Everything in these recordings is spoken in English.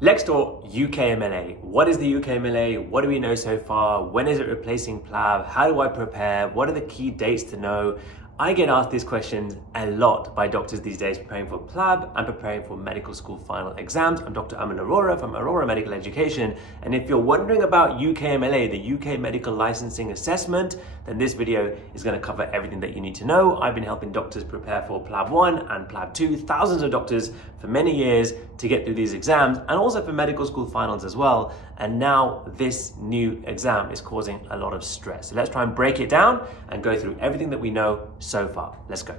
Next door, UKMLA. What is the UKMLA? What do we know so far? When is it replacing Plab? How do I prepare? What are the key dates to know? I get asked these questions a lot by doctors these days preparing for Plab and preparing for medical school final exams. I'm Dr. Arora from Arora Medical Education. And if you're wondering about UKMLA, the UK Medical Licensing Assessment, then this video is going to cover everything that you need to know. I've been helping doctors prepare for Plab 1 and Plab 2, thousands of doctors for many years to get through these exams, and also for medical school finals as well. And now this new exam is causing a lot of stress. So let's try and break it down and go through everything that we know so far. Let's go.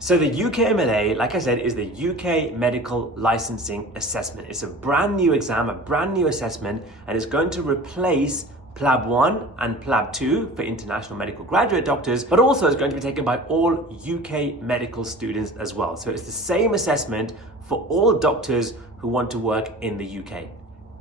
So the UKMLA, like I said, is the UK Medical Licensing Assessment. It's a brand new exam, a brand new assessment, and it's going to replace Plab 1 and Plab 2 for international medical graduate doctors, but also it's going to be taken by all UK medical students as well. So it's the same assessment for all doctors who want to work in the UK.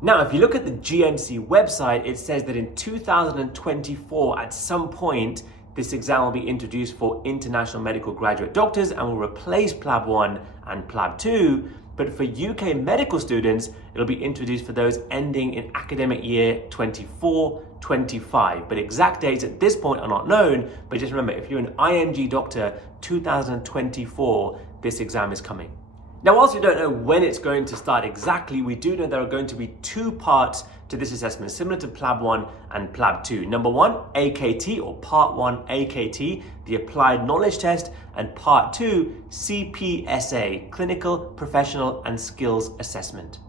Now, if you look at the GMC website, it says that in 2024, at some point, this exam will be introduced for international medical graduate doctors and will replace Plab 1 and Plab 2. But for UK medical students, it'll be introduced for those ending in academic year 24-25. But exact dates at this point are not known. But just remember, if you're an IMG doctor, 2024, this exam is coming. Now, whilst we don't know when it's going to start exactly, we do know there are going to be two parts to this assessment, similar to Plab 1 and Plab 2. Number one, AKT, or Part 1 AKT, the Applied Knowledge Test, and Part 2, CPSA, Clinical, Professional and Skills Assessment.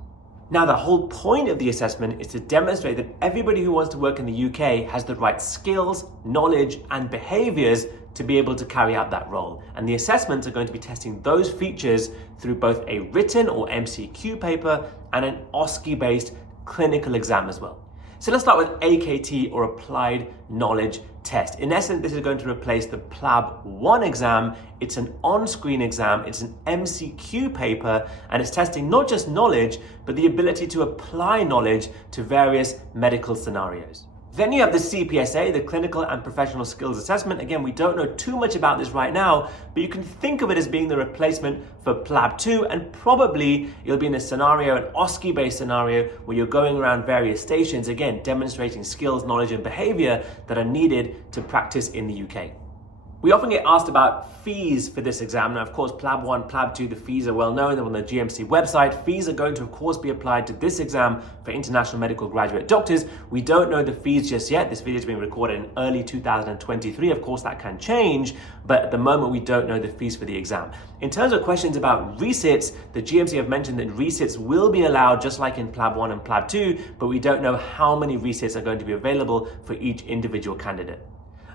Now, the whole point of the assessment is to demonstrate that everybody who wants to work in the UK has the right skills, knowledge, and behaviors to be able to carry out that role. And the assessments are going to be testing those features through both a written or MCQ paper and an OSCE-based clinical exam as well. So let's start with AKT, or Applied Knowledge Test. In essence, this is going to replace the Plab 1 exam. It's an on-screen exam, it's an MCQ paper, and it's testing not just knowledge, but the ability to apply knowledge to various medical scenarios. Then you have the CPSA, the Clinical and Professional Skills Assessment. Again, we don't know too much about this right now, but you can think of it as being the replacement for Plab 2, and probably you'll be in a scenario, an OSCE-based scenario, where you're going around various stations, again, demonstrating skills, knowledge, and behavior that are needed to practice in the UK. We often get asked about fees for this exam. Now, of course, Plab 1, Plab 2, the fees are well known. They're on the GMC website. Fees are going to, of course, be applied to this exam for international medical graduate doctors. We don't know the fees just yet. This video is being recorded in early 2023. Of course, that can change, but at the moment, we don't know the fees for the exam. In terms of questions about resits, the GMC have mentioned that resits will be allowed just like in Plab 1 and Plab 2, but we don't know how many resits are going to be available for each individual candidate.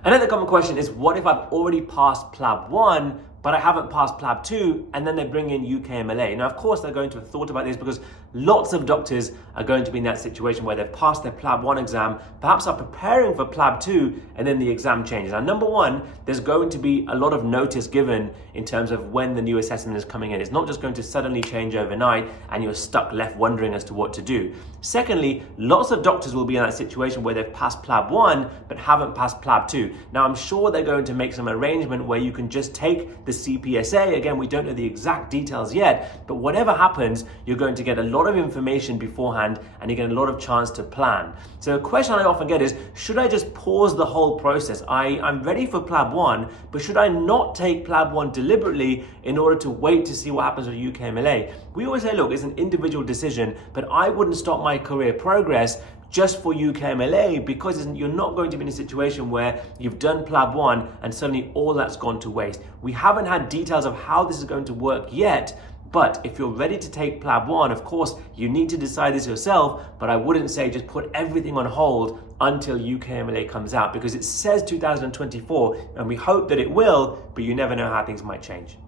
Another common question is, what if I've already passed Plab 1, but I haven't passed Plab 2, and then they bring in UKMLA? Now, of course, they're going to have thought about this because lots of doctors are going to be in that situation where they've passed their Plab 1 exam, perhaps are preparing for Plab 2, and then the exam changes. Now, number one, there's going to be a lot of notice given in terms of when the new assessment is coming in. It's not just going to suddenly change overnight and you're stuck left wondering as to what to do. Secondly, lots of doctors will be in that situation where they've passed Plab 1 but haven't passed Plab 2. Now, I'm sure they're going to make some arrangement where you can just take the CPSA. Again, we don't know the exact details yet, but whatever happens, you're going to get a lot of information beforehand and you get a lot of chance to plan. So a question I often get is, should I just pause the whole process? I'm ready for Plab 1, but should I not take Plab 1 deliberately in order to wait to see what happens with UKMLA? We always say, look, it's an individual decision, but I wouldn't stop my career progress just for UKMLA, because you're not going to be in a situation where you've done Plab 1 and suddenly all that's gone to waste. We haven't had details of how this is going to work yet, but if you're ready to take Plab 1, of course, you need to decide this yourself, but I wouldn't say just put everything on hold until UKMLA comes out, because it says 2024, and we hope that it will, but you never know how things might change.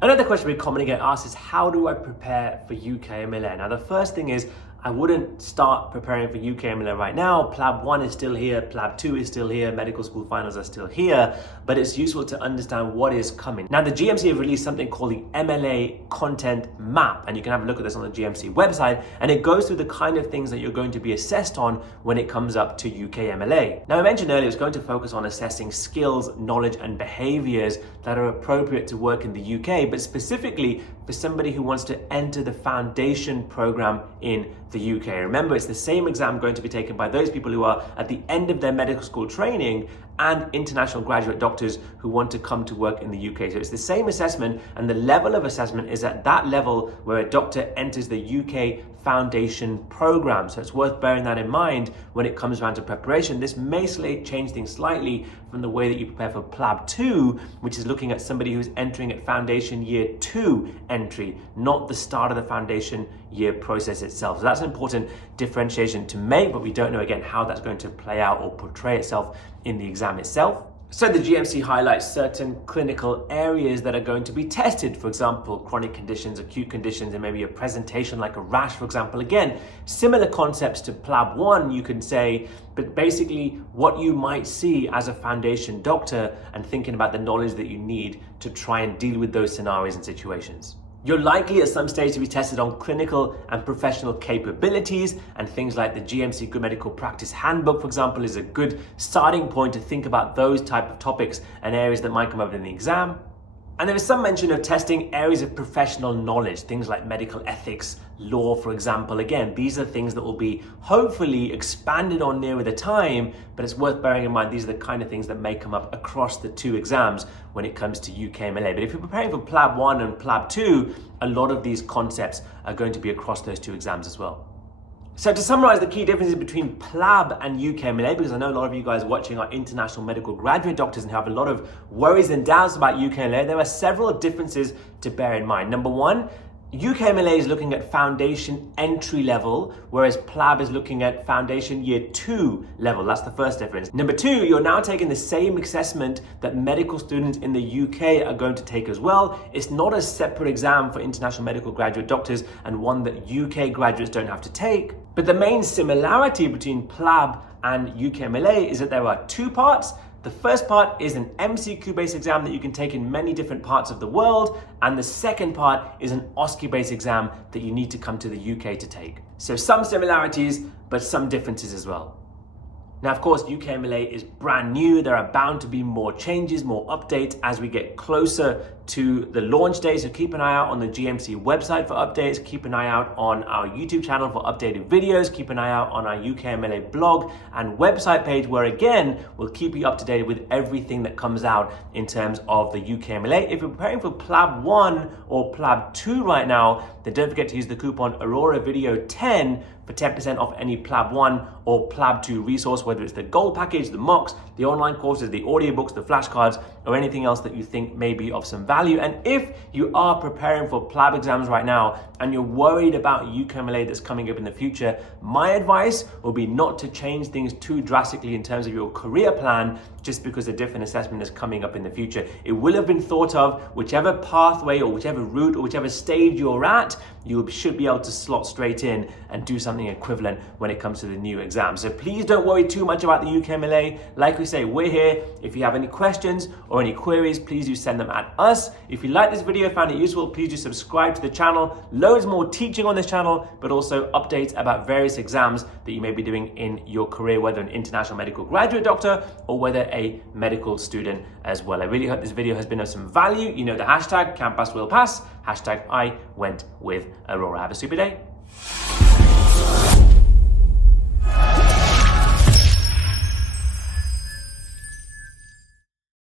Another question we commonly get asked is, how do I prepare for UKMLA? Now, the first thing is, I wouldn't start preparing for UKMLA right now. Plab 1 is still here, Plab 2 is still here, medical school finals are still here, but it's useful to understand what is coming. Now, the GMC have released something called the MLA Content Map, and you can have a look at this on the GMC website, and it goes through the kind of things that you're going to be assessed on when it comes up to UKMLA. Now, I mentioned earlier, it's going to focus on assessing skills, knowledge, and behaviors that are appropriate to work in the UK, but specifically for for somebody who wants to enter the foundation program in the UK. Remember, it's the same exam going to be taken by those people who are at the end of their medical school training and international graduate doctors who want to come to work in the UK. So it's the same assessment, and the level of assessment is at that level where a doctor enters the UK foundation program. So it's worth bearing that in mind when it comes around to preparation. This may change things slightly from the way that you prepare for Plab 2, which is looking at somebody who's entering at foundation year 2 entry, not the start of the foundation year process itself. So that's an important differentiation to make, but we don't know again how that's going to play out or portray itself in the exam itself. So the GMC highlights certain clinical areas that are going to be tested. For example, chronic conditions, acute conditions, and maybe a presentation like a rash, for example. Again, similar concepts to Plab 1, you can say, but basically what you might see as a foundation doctor and thinking about the knowledge that you need to try and deal with those scenarios and situations. You're likely at some stage to be tested on clinical and professional capabilities, and things like the GMC Good Medical Practice Handbook, for example, is a good starting point to think about those type of topics and areas that might come up in the exam. And there is some mention of testing areas of professional knowledge, things like medical ethics, law, for example. Again, these are things that will be hopefully expanded on nearer the time, but it's worth bearing in mind these are the kind of things that may come up across the two exams when it comes to UKMLA. But if you're preparing for Plab 1 and Plab 2, a lot of these concepts are going to be across those two exams as well. So to summarize the key differences between Plab and UKMLA, because I know a lot of you guys watching are international medical graduate doctors and have a lot of worries and doubts about UKMLA, there are several differences to bear in mind. Number one, UKMLA is looking at foundation entry level, whereas Plab is looking at foundation year 2 level. That's the first difference. Number two, you're now taking the same assessment that medical students in the UK are going to take as well. It's not a separate exam for international medical graduate doctors and one that UK graduates don't have to take. But the main similarity between Plab and UKMLA is that there are two parts. The first part is an MCQ-based exam that you can take in many different parts of the world, and the second part is an OSCE-based exam that you need to come to the UK to take. So some similarities, but some differences as well. Now, of course, UKMLA is brand new. There are bound to be more changes, more updates as we get closer to the launch day. So keep an eye out on the GMC website for updates. Keep an eye out on our YouTube channel for updated videos. Keep an eye out on our UKMLA blog and website page, where again, we'll keep you up to date with everything that comes out in terms of the UKMLA. If you're preparing for Plab 1 or Plab 2 right now, then don't forget to use the coupon Arora Video 10 for 10% off any Plab 1 or Plab 2 resource, whether it's the gold package, the mocks, the online courses, the audiobooks, the flashcards, or anything else that you think may be of some value. And if you are preparing for Plab exams right now and you're worried about UKMLA that's coming up in the future, my advice will be not to change things too drastically in terms of your career plan just because a different assessment is coming up in the future. It will have been thought of. Whichever pathway or whichever route or whichever stage you're at, you should be able to slot straight in and do something equivalent when it comes to the new exam. So please don't worry too much about the UKMLA. Like we say, we're here. If you have any questions or any queries, please do send them at us. If you like this video, found it useful, please do subscribe to the channel. Loads more teaching on this channel, but also updates about various exams that you may be doing in your career, whether an international medical graduate doctor or whether a medical student as well. I really hope this video has been of some value. You know the hashtag, can't pass will pass, hashtag I went with Arora. Have a super day.